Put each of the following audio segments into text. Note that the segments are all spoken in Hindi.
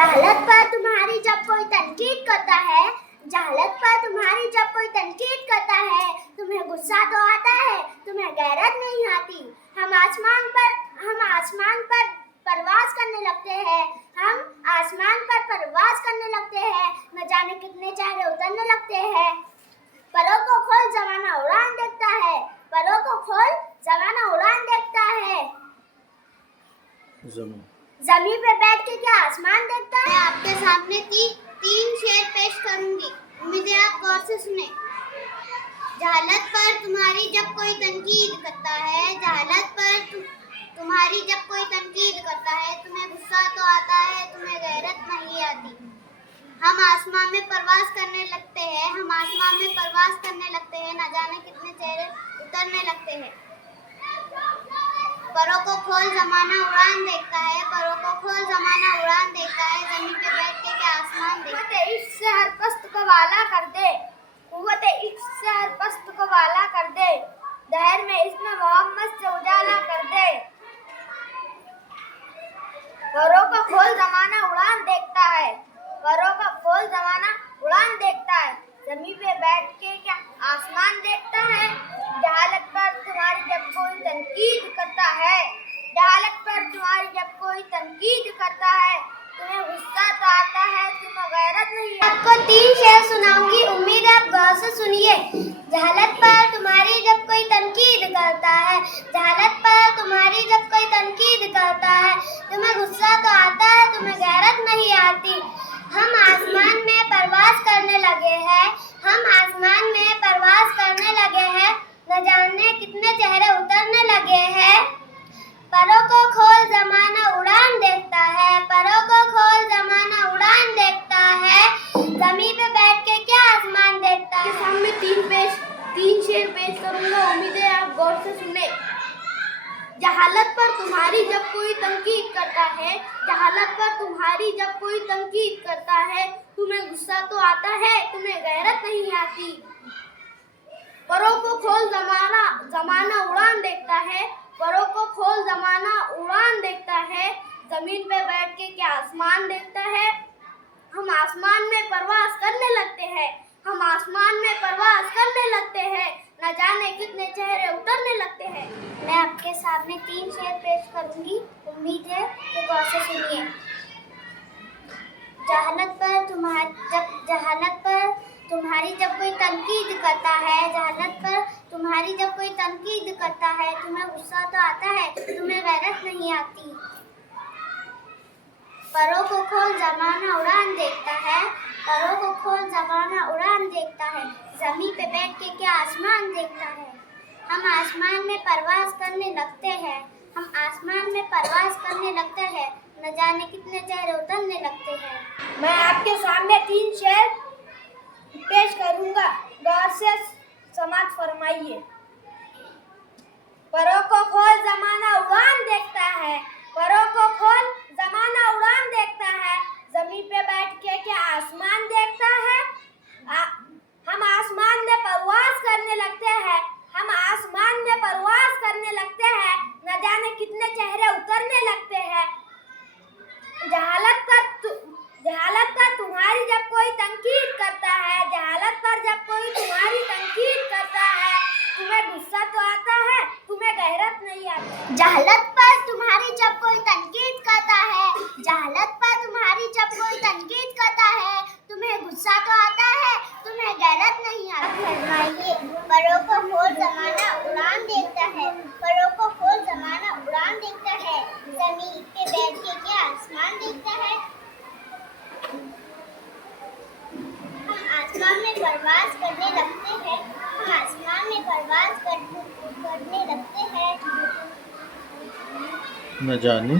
जहालत पर तुम्हारी जब कोई तनकीद करता है, जहालत पर तुम्हारी जब कोई तनकीद करता है, तुम्हें गुस्सा तो आता है, तुम्हें गैरत नहीं आती। हम आसमान पर परवाज करने लगते हैं, हम आसमान पर परवाज करने लगते हैं, न जाने कितने चेहरे उतरने लगते हैं। परों को खोल जमाना उड़ान देखता है, परों को खोल जमाना उड़ान देखता है। जमीन पे बैठ के क्या आसमान देखता है। मैं आपके सामने तीन शेर पेश करूंगी, उम्मीद है आप गौर से सुने। जहालत पर तुम्हारी जब कोई तनकीद करता है, जहालत पर तुम्हारी जब कोई तनकीद करता है, तुम्हें गुस्सा तो आता है, तुम्हें गैरत नहीं आती। हम आसमान में परवाज करने लगते हैं, हम आसमान में परवाज करने लगते हैं, न जाने कितने चेहरे उतरने लगते हैं। परों को खोल जमाना उड़ान देखता है, परों को खोल जमाना उड़ान देखता है, जमीन पे बैठ के क्या आसमान देखता है। इश्क से हर पस्त को वाला कर दे, कुव्वत इश्क से हर पस्त को वाला कर दे, दहर में इसमें मोहम्मद से उजाला कर दे। परों को खोल जमाना उड़ान देखता है, परों को खोल जमाना उड़ान देखता है, जमीन पे बैठ के क्या आसमान देखता है। जहालत पर तुम्हारी जब कोई तनकीद करता है, जहालत पर तुम्हारी जब कोई तनकीद करता है, तुम्हें गुस्सा तो आता है, तुम्हें गैरत नहीं है। आपको तीन शेर सुनाऊंगी, उम्मीद है आप गौर से सुनिए। जहालत पर तुम्हारी जब कोई तनकीद करता है, जहालत पर तुम्हारी जब कोई तनकीद करता है, तुम्हें गुस्सा तो आता है, तुम्हें गैरत नहीं आती। हम आसमान में परवाज करने लगे हैं, हम आसमान में परवाज करने लगे हैं, न जाने कितने चेहरे उतरने लगे हैं। परों को खोल जमाना उड़ान देखता है, परों को खोल जमाना उड़ान देखता है, जमीन पे बैठ के क्या आसमान देखता है। सामने तीन शेर पेश करूंगा, उम्मीद है आप गौर से सुने। जहालत पर तुम्हारी जब कोई तनकीद करता है, जहालत पर तुम्हारी जब कोई तनकीद करता है, तुम्हें गुस्सा तो आता है, तुम्हें गैरत नहीं आती। परों को खोल जमाना उड़ान देखता है, परों को खोल जमाना उड़ान देखता है, जमीन पे बैठ के क्या आसमान देखता है। हम आसमान में परवाज करने लगते हैं, हम आसमान में परवाज करने लगते हैं, न जाने कितने चेहरे उतरने लगते हैं। मैं आपके सामने तीन शेर पेश करूंगी, उम्मीद है कि गौर से सुनिए। जहालत पर तुम्हारी जब कोई तनकीद करता है, जहालत पर तुम्हारी जब कोई तनकीद करता है, तुम्हें गुस्सा तो आता है, तुम्हें गैरत नहीं आती। परों को खोल जमाना उड़ान देखता है, परों को खोल जमाना उड़ान देखता है, जमीन पे बैठ के क्या आसमान देखता है। हम आसमान में परवाज करने लगते हैं, हम आसमान में परवाज करने लगते हैं, न जाने कितने चेहरे उतरने लगते हैं। मैं आपके सामने तीन शेर पेश करूंगा, गौर से समाप्त फरमाइए। परों को खोल जमाना उड़ान देखता है, परों को खोल जमाना उड़ान देखता है, जमीन पे बैठ के क्या आसमान देखता है। हम आसमान में परवाज करने लगते हैं, हम आसमान में परवाज करने लगते हैं, न जाने कितने चेहरे उतरने लगते हैं। जहालत पर तुम्हारी जब कोई तनकीद करता है, जहालत पर जब कोई तुम्हारी तनकीद करता है, तुम्हें गुस्सा तो आता है, तुम्हें गैरत नहीं आती। जहालत पर तुम्हारी जब कोई तनकीद करता है, जहालत पर तुम्हारी जब कोई तनकीद करता है, तुम्हें गुस्सा तो आता है, तुम्हें गैरत नहीं आती। फरमाइए। परों को खोल जमाना उड़ान देखता है, परों को खोल जमाना उड़ान देखता है, जमीन पे बैठ के क्या आसमान देखता है। हम आसमान में परवाज करने लगते हैं, हम आसमान में परवाज करने लगते हैं, न जाने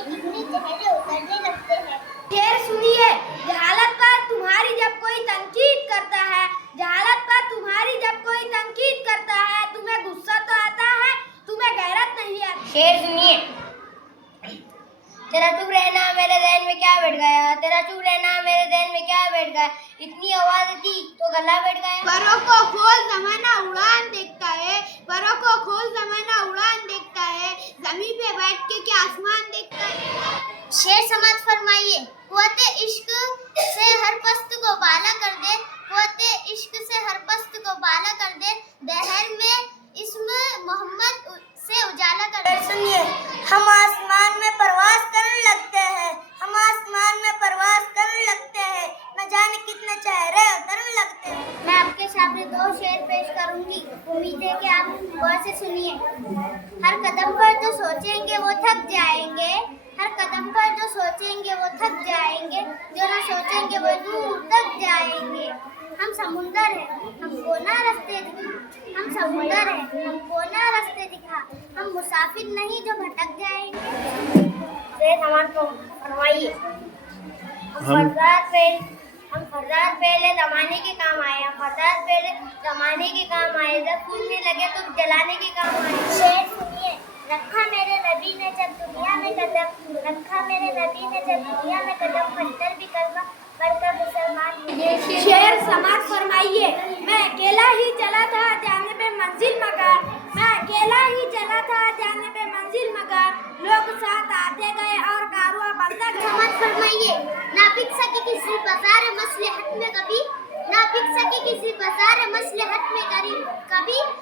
कितने चेहरे उतरने लगते हैं। शेर सुनिए। जहालत पर तुम्हारी जब कोई तनकीद करता है, जहालत पर तुम्हारी जब कोई तनकीद करता है, तुम्हें गुस्सा तो आता है, तुम्हें गैरत नहीं आती। शेर सुनिए। तेरा चुप रहना मेरे ज़हन में क्या बैठ गया, तेरा चुप रहना मेरे ज़हन में क्या बैठ गया, इतनी आवाज थी तो गला बैठ गया। परों को खोल जमाना उड़ान देखता है, परों को खोल जमाना उड़ान देखता है, जमीन पे बैठ के क्या आसमान देखता है। शेर समाप्त फरमाइए। सुनिए, हर कदम पर जो सोचेंगे वो थक जाएंगे, हर कदम पर जो सोचेंगे वो थक जाएंगे, जो ना सोचेंगे वो दूर तक जाएंगे। हम समुंदर हैं, हमको ना रास्ते दिखा, हम समुंदर हैं, हमको ना रास्ते दिखा, हम मुसाफिर नहीं जो भटक जाएंगे। हमारे को फरमाइए। हम फर्रार पहले जमाने के काम आए, हम फर्रार पहले जमाने के काम आए, जब फूलने लगे तो जलाने के काम आए। शेर सुनिए, रखा मेरे नबी ने जब दुनिया में कदम, रखा मेरे नबी ने जब दुनिया में कदम, पत्थर भी कलमा पढ़कर मुसलमान। शेर समाज फरमाइए। मैं अकेला ही चला था जाने पे मंजिल मकान, मैं अकेला ही चला था जाने पे मंजिल मकान, लोग साथ आते गए और कारवां बनता गया। समाज फरमाइए। ना बिक सके किसी बाजार मसलहत में कभी, ना बिक सके किसी बाजार मसलहत में कभी,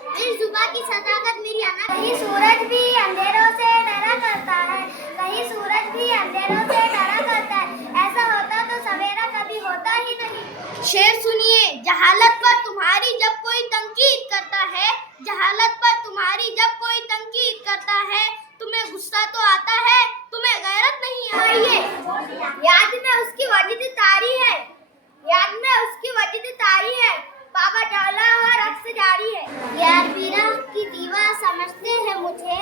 मेरी जुबान की सदाकत मेरी अना। कहीं सूरज भी अंधेरों से डरा करता है, कहीं सूरज भी अंधेरों से डरा करता है, ऐसा होता तो सवेरा कभी होता ही नहीं। शेर सुनिए, जहालत पर तुम्हारी जब कोई तनकीद करता है, जहालत पर तुम्हारी जब कोई तनकीद करता है, तुम्हें गुस्सा तो आता है, तुम्हें गैरत नहीं आती। याद में उसकी वजद तारी है, याद में उसकी वजद तारी है, बाबा डाला हुआ रक्स जारी है। यार पीरा की दीवार समझते हैं मुझे,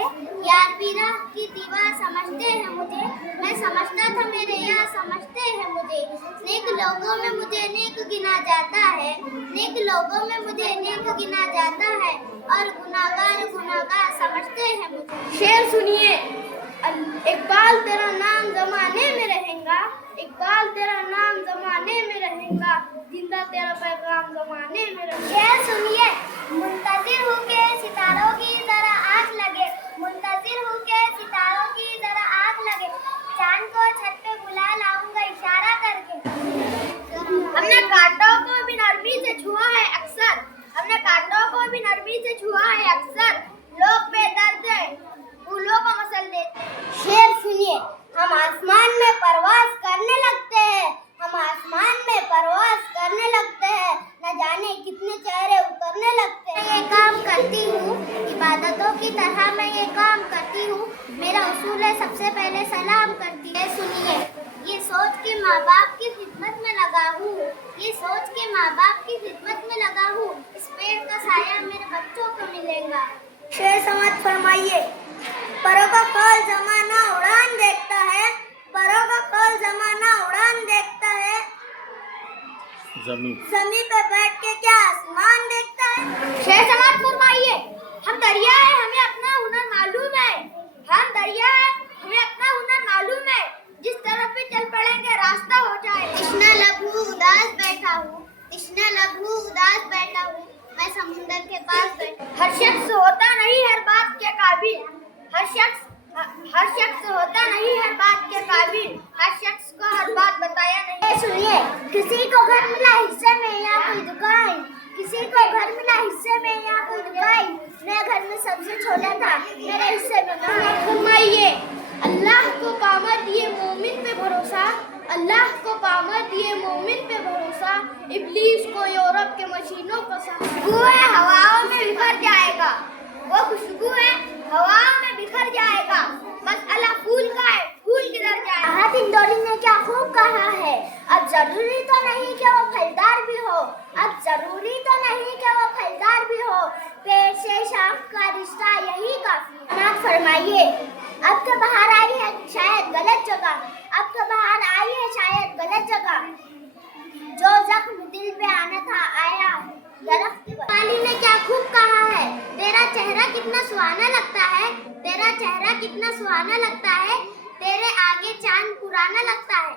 यार पीरा की दीवार समझते हैं मुझे, मैं समझता था मेरे यार समझते हैं मुझे, नेक लोगों में मुझे नेक गिना जाता है, नेक लोगों में मुझे नेक गिना जाता है, और गुनाहगार गुनाहगार समझते हैं मुझे। शेर सुनिए, इकबाल तेरा नाम जमाने में रहेगा, इकबाल तेरा नाम जमाने में रहेगा, जिंदा तेरा पैगाम जमाने में रहेगा। शेर सुनिए, मुंतजिर हूँ के सितारों की जरा आग लगे, मुंतजिर हूँ के सितारों की जरा आग लगे, चांद को छत पे बुला लाऊंगा इशारा करके। हमने कांटों को भी नरमी से छुआ है अक्सर, हमने कांटों को भी नरमी से छुआ है अक्सर, लोग बेदर्द है फूलों को मसल देते हैं। शेर सुनिए, हम आसमान में परवाज करने लगते हैं, हम आसमान में परवाज करने लगते हैं, न जाने कितने चेहरे उतरने लगते हैं। मैं ये काम करती हूँ इबादतों की तरह, मैं ये काम करती हूँ, मेरा उसूल है सबसे पहले सलाम करती है। सुनिए, ये सोच के माँ बाप की खिदमत में लगा हूँ, ये सोच के माँ बाप की खिदमत में लगा हूँ, इस पेड़ का साया मेरे बच्चों को मिलेगा। शेर समाज फरमाइए। परों का खोल जमाना उड़ान देखता है, परों का खोल जमाना उड़ान देखता है, जमीन पे बैठ के क्या आसमान देखता है। शेर समाज फरमाइए। हम दरिया है हमें अपना हुनर मालूम है, हम दरिया है हमें अपना हुनर मालूम है, जिस तरफ भी चल पड़ेंगे रास्ता हो जाए। तृष्णा लघु उदास बैठा हूँ, तृष्णा लघु उदास बैठा हूँ, मैं समुंदर के पास बैठा। हर शख्स होता नहीं हर बात के काबिल, हर शख्स होता नहीं हर बात के काबिल, हर शख्स को हर बात बताया नहीं। सुनिए, किसी को घर मिला हिस्से में या कोई दुकान, किसी को घर मिला हिस्से में या कोई दुकान, मैं घर में सबसे छोटा था, मेरे हिस्से में फरमाइए। अल्लाह को पामर दिए मोमिन पे भरोसा, अल्लाह को पामर दिए मोमिन पे भरोसा, इब्लीस को यूरोप के मशीनों को खुशबू है हवाओं में बिखर जाएगा, वो खुशबू है हवाओं में बिखर जाएगा, बस अल्लाह फूल का है फूल किधर जाएगा। हातिम डोरी ने क्या खूब कहा है, अब जरूरी तो नहीं कि वो फलदार भी हो, अब जरूरी तो नहीं कि वो फलदार भी हो, पेड़ से शाख का रिश्ता यही काफी। नाथ फरमाइए। अब तो बाहर आई है शायद गलत जगह, अब तो बाहर आई है शायद गलत जगह, जो जख्म दिल पे आना था आया दरख्त पर। माली ने क्या खूब कहा है, तेरा चेहरा कितना सुहाना लगता है, तेरा चेहरा कितना सुहाना लगता है, तेरे आगे चांद पुराना लगता है।